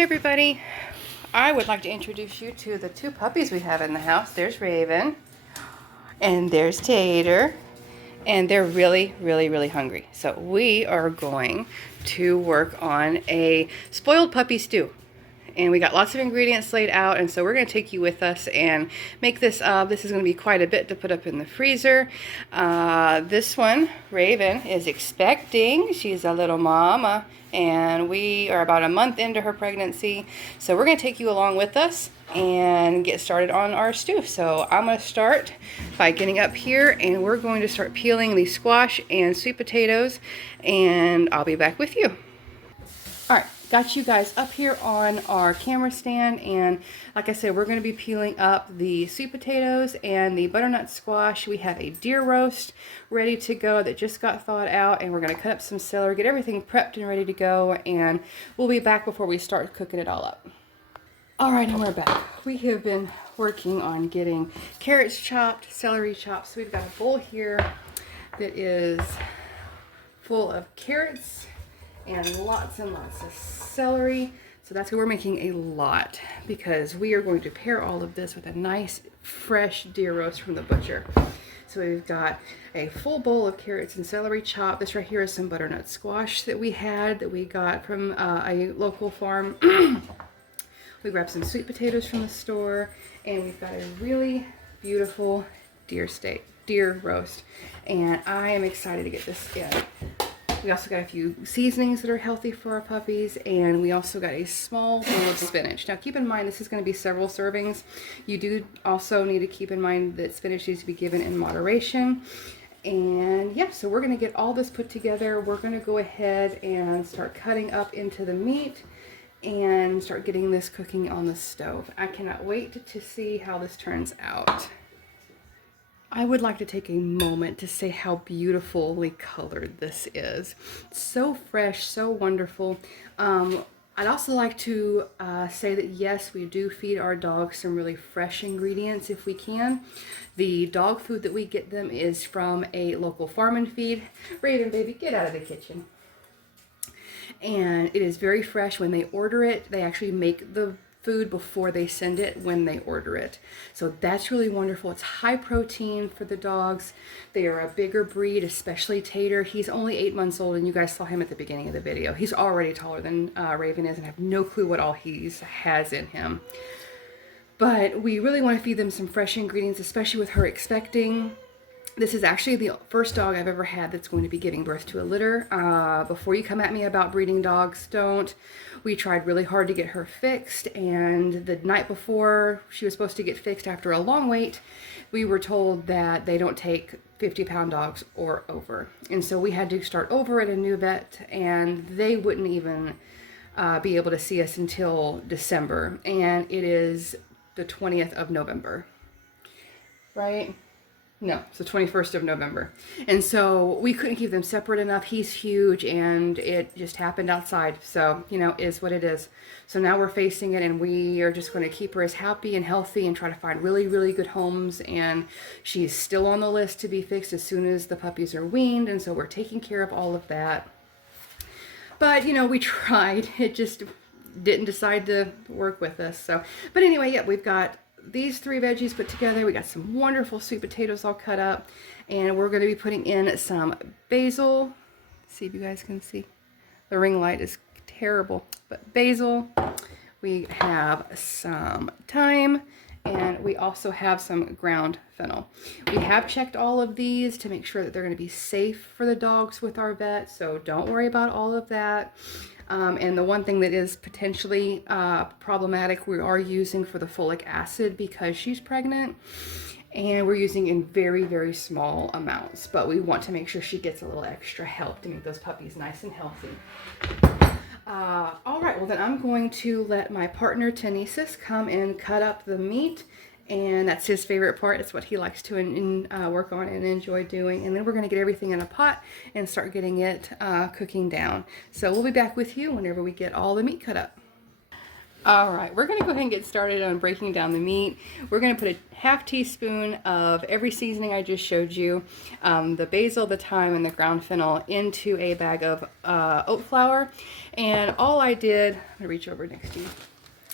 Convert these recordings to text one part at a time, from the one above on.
Hi everybody. I would like to introduce you to the two puppies we have in the house. There's Raven and there's Tater, and they're really hungry. So we are going to work on a spoiled puppy stew. And we got lots of ingredients laid out, and so we're going to take you with us and make this up. This is going to be quite a bit to put up in the freezer. This one, Raven, is expecting. She's a little mama, and we are about a month into her pregnancy. So we're going to take you along with us and get started on our stew. So I'm going to start by getting up here, and we're going to start peeling the squash and sweet potatoes, and I'll be back with you. All right, got you guys up here on our camera stand, and like I said, we're going to be peeling up the sweet potatoes and the butternut squash. We have a deer roast ready to go that just got thawed out, and we're going to cut up some celery, get everything prepped and ready to go, and we'll be back before we start cooking it all up. All right, and we're back. We have been working on getting carrots chopped, celery chopped. So we've got a bowl here that is full of carrots and lots of celery. So that's what we're making, a lot, because we are going to pair all of this with a nice fresh deer roast from the butcher. So we've got a full bowl of carrots and celery chopped. This right here is some butternut squash that we got from a local farm. We grabbed some sweet potatoes from the store, and we've got a really beautiful deer roast, and I am excited to get this in. We also got a few seasonings that are healthy for our puppies, and we also got a small bowl of spinach. Now keep in mind, this is going to be several servings. You do also need to keep in mind that spinach needs to be given in moderation. And yeah, so we're going to get all this put together. We're going to go ahead and start cutting up into the meat and start getting this cooking on the stove. I cannot wait to see how this turns out. I would like to take a moment to say how beautifully colored this is. So fresh, so wonderful. I'd also like to say that yes, we do feed our dogs some really fresh ingredients if we can. The dog food that we get them is from a local farm and feed. Raven, baby, get out of the kitchen. And it is very fresh. When they order it, they actually make the food before they send it when they order it. So that's really wonderful. It's high protein for the dogs. They are a bigger breed, especially Tater. He's only 8 months old, and you guys saw him at the beginning of the video. He's already taller than Raven is, and I have no clue what all he has in him. But we really want to feed them some fresh ingredients, especially with her expecting. This is actually the first dog I've ever had that's going to be giving birth to a litter. Before you come at me about breeding dogs, don't. We tried really hard to get her fixed, and the night before she was supposed to get fixed after a long wait, we were told that they don't take 50-pound dogs or over. And so we had to start over at a new vet, and they wouldn't even be able to see us until December. And it is the 20th of November, right? No, it's the 21st of November. And so we couldn't keep them separate enough. He's huge, and it just happened outside. So, you know, is what it is. So now we're facing it, and we are just going to keep her as happy and healthy and try to find really good homes. And she's still on the list to be fixed as soon as the puppies are weaned. And so we're taking care of all of that. But, you know, we tried. It just didn't decide to work with us. So, but anyway, yeah, we've got these 3 veggies put together. We got some wonderful sweet potatoes all cut up, and we're going to be putting in some basil. See if you guys can see. The ring light is terrible, but basil. We have some thyme, and we also have some ground fennel. We have checked all of these to make sure that they're going to be safe for the dogs with our vet, so don't worry about all of that. And the one thing that is potentially problematic, we are using for the folic acid because she's pregnant, and we're using in very small amounts, but we want to make sure she gets a little extra help to make those puppies nice and healthy. All right, well then I'm going to let my partner Tanesis come and cut up the meat, and that's his favorite part. It's what he likes to work on and enjoy doing. And then we're going to get everything in a pot and start getting it cooking down. So we'll be back with you whenever we get all the meat cut up. All right, we're going to go ahead and get started on breaking down the meat. We're going to put a half teaspoon of every seasoning I just showed you, the basil, the thyme, and the ground fennel into a bag of oat flour. And all I did, I'm going to reach over next to you,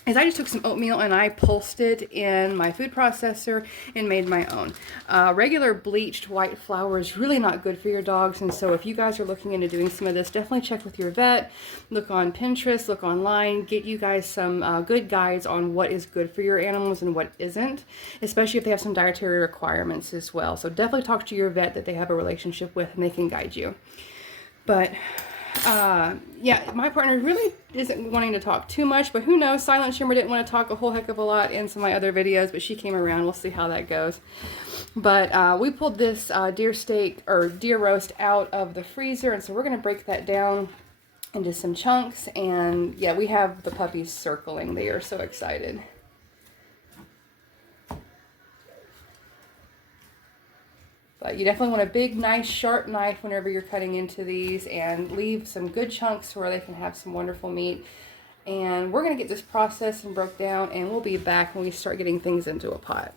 is I just took some oatmeal and I pulsed it in my food processor and made my own. Regular bleached white flour is really not good for your dogs, and so if you guys are looking into doing some of this, definitely check with your vet, look on Pinterest, look online, get you guys some good guides on what is good for your animals and what isn't, especially if they have some dietary requirements as well. So definitely talk to your vet that they have a relationship with and they can guide you. But yeah, my partner really isn't wanting to talk too much, but who knows? Silent Shimmer didn't want to talk a whole heck of a lot in some of my other videos, but she came around. We'll see how that goes. But we pulled this deer steak or deer roast out of the freezer, and so we're going to break that down into some chunks. And yeah, we have the puppies circling. They are so excited. But you definitely want a big, nice, sharp knife whenever you're cutting into these, and leave some good chunks where they can have some wonderful meat. And we're going to get this processed and broke down, and we'll be back when we start getting things into a pot.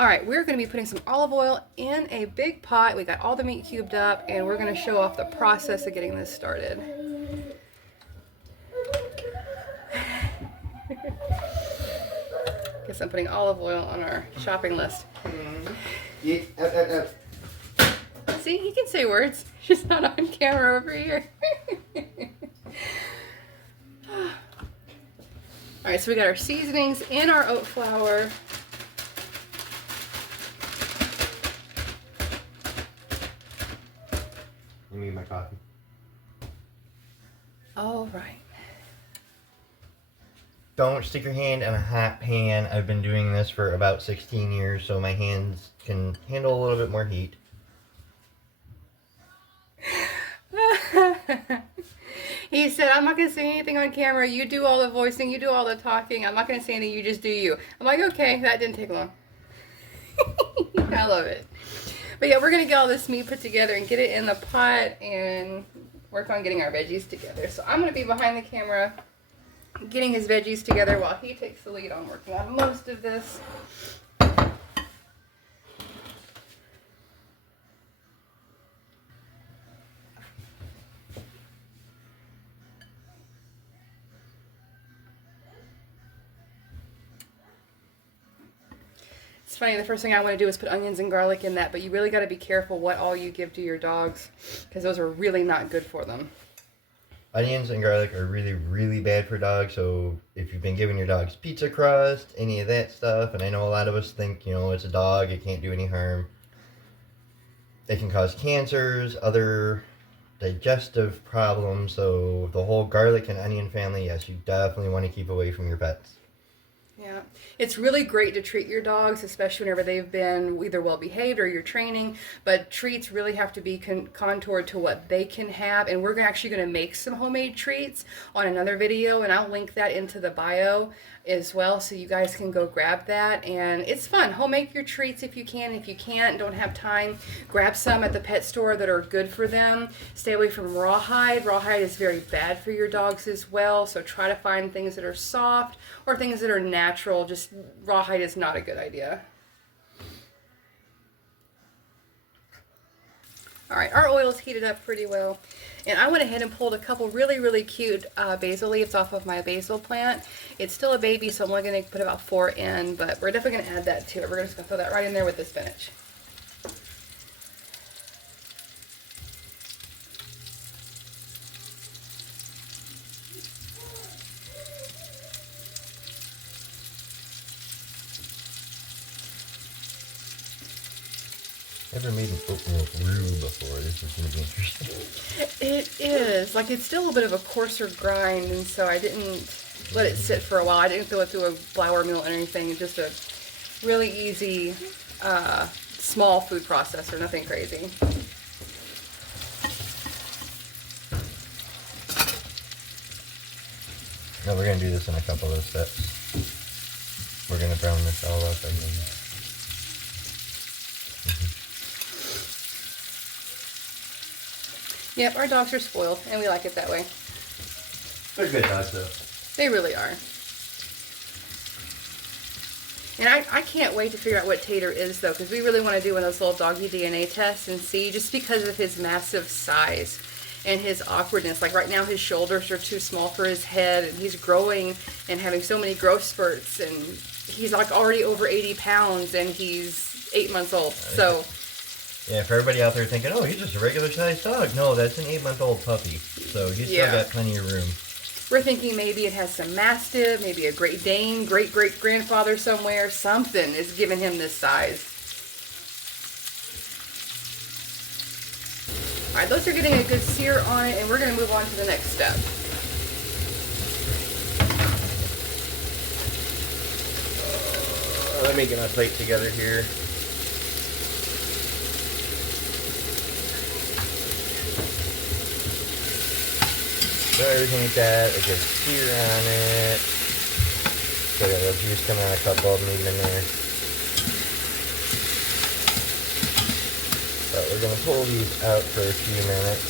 All right, we're going to be putting some olive oil in a big pot. We got all the meat cubed up, and we're going to show off the process of getting this started. Guess I'm putting olive oil on our shopping list. Yeah, See, he can say words, just not on camera over here. Alright, so we got our seasonings in our oat flour. Let me get my coffee. Alright. Don't stick your hand in a hot pan. I've been doing this for about 16 years, so my hands can handle a little bit more heat. He said, I'm not going to say anything on camera. You do all the voicing. You do all the talking. I'm not going to say anything. You just do you. I'm like, okay, that didn't take long. I love it. But yeah, we're going to get all this meat put together and get it in the pot and work on getting our veggies together. So I'm going to be behind the camera getting his veggies together while he takes the lead on working on most of this. It's funny, the first thing I want to do is put onions and garlic in that, but you really got to be careful what all you give to your dogs, because those are really not good for them. Onions and garlic are really, really bad for dogs, so if you've been giving your dogs pizza crust, any of that stuff, and I know a lot of us think, you know, it's a dog, it can't do any harm. It can cause cancers, other digestive problems, so the whole garlic and onion family, yes, you definitely want to keep away from your pets. Yeah, it's really great to treat your dogs, especially whenever they've been either well behaved or you're training, but treats really have to be contoured to what they can have, and we're actually going to make some homemade treats on another video, and I'll link that into the bio as well, so you guys can go grab that. And it's fun. Homemade your treats if you can. If you can't, don't have time, grab some at the pet store that are good for them. Stay away from rawhide. Rawhide is very bad for your dogs as well, so try to find things that are soft or things that are natural. Just rawhide is not a good idea. All right, our oil's heated up pretty well, and I went ahead and pulled a couple really, really cute basil leaves off of my basil plant. It's still a baby, so I'm only going to put about 4 in, but we're definitely going to add that to it. We're just going to throw that right in there with the spinach. Never made an oatmeal roux before. This is going to be interesting. It is. Like, it's still a bit of a coarser grind, and so I didn't let it sit for a while. I didn't throw it through a flour mill or anything. It's just a really easy, small food processor. Nothing crazy. No, we're going to do this in a couple of steps. We're going to brown this all up and then... Yep, our dogs are spoiled, and we like it that way. They're good dogs, though. They really are. And I can't wait to figure out what Tater is, though, because we really want to do one of those little doggy DNA tests and see, just because of his massive size and his awkwardness. Like right now, his shoulders are too small for his head, and he's growing and having so many growth spurts, and he's like already over 80 pounds, and he's 8 months old. So, yeah, for everybody out there thinking, oh, he's just a regular sized dog. No, that's an 8-month-old puppy. So you still got plenty of room. We're thinking maybe it has some Mastiff, maybe a Great Dane, great-great-grandfather somewhere. Something is giving him this size. All right, those are getting a good sear on it, and we're going to move on to the next step. Let me get my plate together here. So everything's got a good sear on it. So I got a little juice coming out, a couple of them even in there. But we're going to pull these out for a few minutes.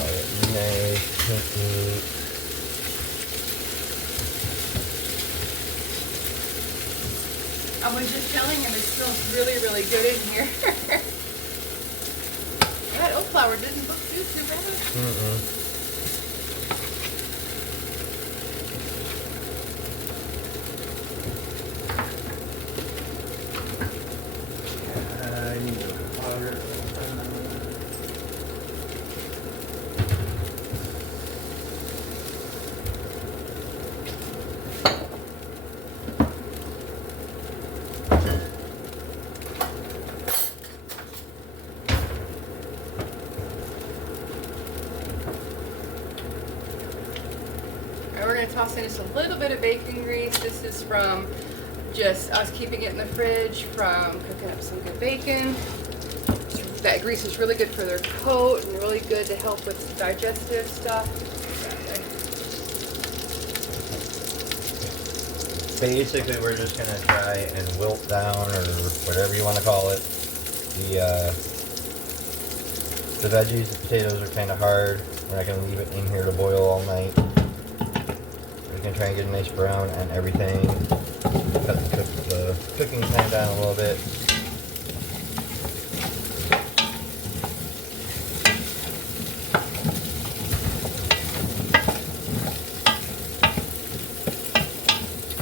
Oh, nice, pink meat. I was just telling him it smells really, really good in here. That oat flour didn't look too bad. I need water. We're going to toss in just a little bit of bacon grease. This is from just us keeping it in the fridge from cooking up some good bacon. That grease is really good for their coat and really good to help with digestive stuff. Basically, we're just going to try and wilt down, or whatever you want to call it, the veggies. The potatoes are kind of hard. We're not going to leave it in here to boil all night. We're going to try and get a nice brown on everything. Cut the cooking time down a little bit.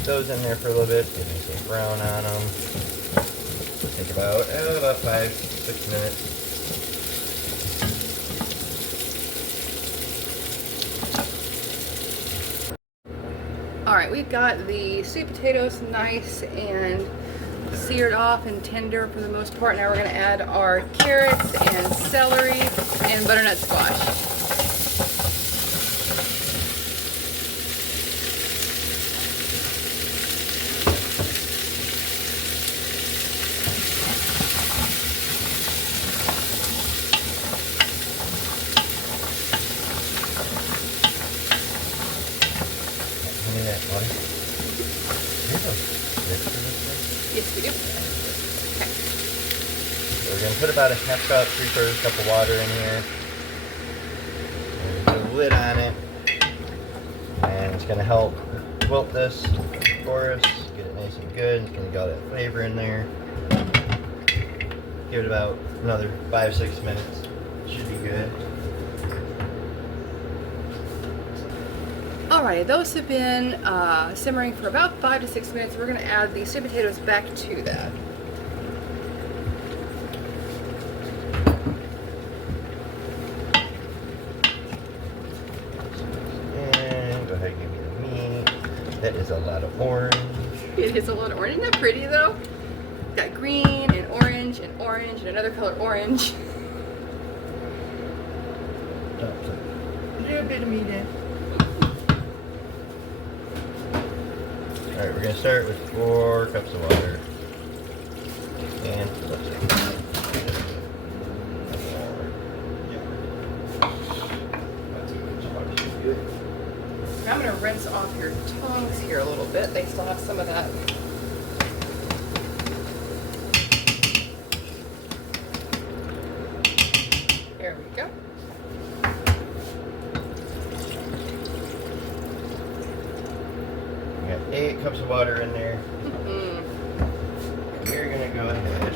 Those in there for a little bit, get nice and brown on them. Take about 5-6 minutes. All right, we've got the sweet potatoes nice and seared off and tender for the most part. Now we're going to add our carrots and celery and butternut squash. Yes, we do. Okay. So we're going to put about a half cup, 3/4 cup of water in here. And put a lid on it. And it's going to help wilt this for us, get it nice and good. It's going to get all that flavor in there. Give it about another 5-6 minutes. Should be good. Alrighty, those have been simmering for about 5 to 6 minutes. We're going to add the sweet potatoes back to that. And go ahead and give me the meat. That is a lot of orange. It is a lot of orange. Isn't that pretty though? Got green and orange and orange and another color orange. Drop a little bit of meat in. Alright, we're going to start with 4 cups of water. And let's see. I'm going to rinse off your tongues here a little bit. They still have some of that cups of water in there. We're going to go ahead.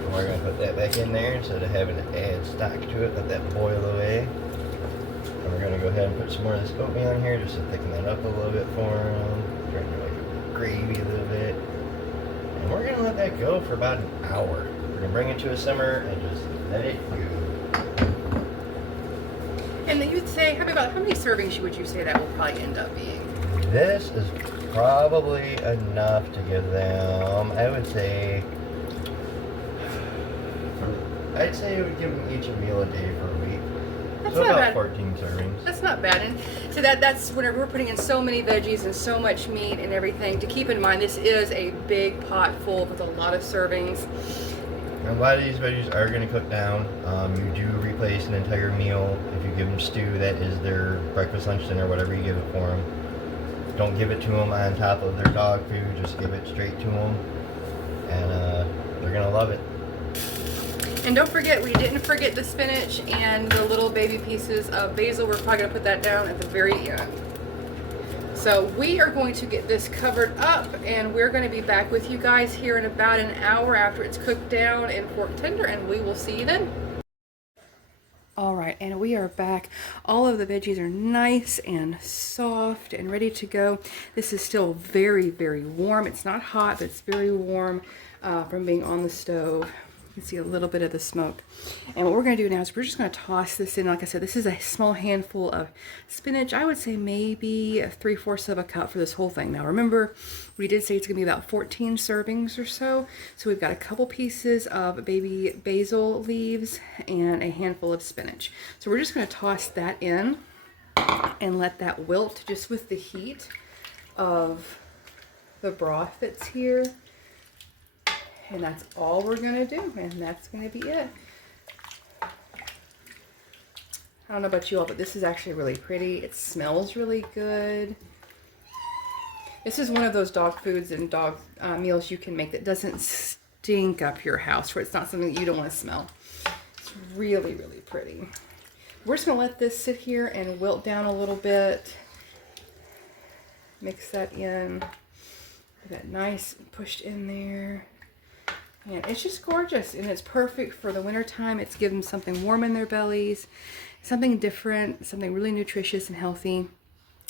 And we're going to put that back in there instead of having to add stock to it. Let that boil away. And we're going to go ahead and put some more of this oatmeal in here just to thicken that up a little bit for them. Turn it like a gravy a little bit. And we're going to let that go for about an hour. We're going to bring it to a simmer and just let it go. And then you'd say, how many servings would you say that will probably end up being? This is probably enough to give them, I'd say it would give them each a meal a day for a week. That's so not about bad. 14 servings. That's not bad. And so that's whenever we're putting in so many veggies and so much meat and everything, to keep in mind this is a big pot full with a lot of servings. And a lot of these veggies are going to cook down. You do replace an entire meal. If you give them stew, that is their breakfast, lunch, dinner, whatever you give it for them. Don't give it to them on top of their dog food. Just give it straight to them. And they're going to love it. And don't forget, we didn't forget the spinach and the little baby pieces of basil. We're probably going to put that down at the very end. So we are going to get this covered up, and we're going to be back with you guys here in about an hour after it's cooked down in pork tender, and we will see you then. All right, and we are back. All of the veggies are nice and soft and ready to go. This is still very, very warm. It's not hot, but it's very warm from being on the stove. You can see a little bit of the smoke. And what we're going to do now is we're just going to toss this in. Like I said, this is a small handful of spinach. I would say maybe 3/4 of a cup for this whole thing. Now remember, we did say it's going to be about 14 servings or so. So we've got a couple pieces of baby basil leaves and a handful of spinach. So we're just going to toss that in and let that wilt just with the heat of the broth that's here. And that's all we're going to do, and that's going to be it. I don't know about you all, but this is actually really pretty. It smells really good. This is one of those dog foods and dog meals you can make that doesn't stink up your house, where it's not something that you don't want to smell. It's really, really pretty. We're just going to let this sit here and wilt down a little bit. Mix that in. Get that nice pushed in there. And it's just gorgeous, and it's perfect for the winter time. It's given them something warm in their bellies, something different, something really nutritious and healthy.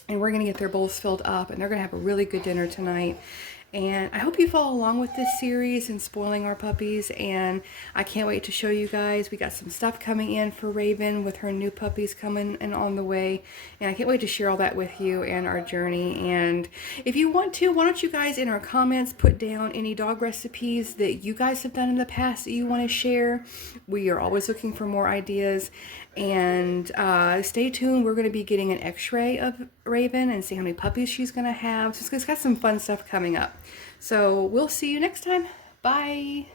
And we're going to get their bowls filled up, and they're going to have a really good dinner tonight. And I hope you follow along with this series in spoiling our puppies, and I can't wait to show you guys. We got some stuff coming in for Raven with her new puppies coming and on the way, and I can't wait to share all that with you and our journey. And if you want to, why don't you guys in our comments put down any dog recipes that you guys have done in the past that you want to share. We are always looking for more ideas. And stay tuned. We're going to be getting an x-ray of Raven and see how many puppies she's going to have. So it's got some fun stuff coming up. So we'll see you next time. Bye.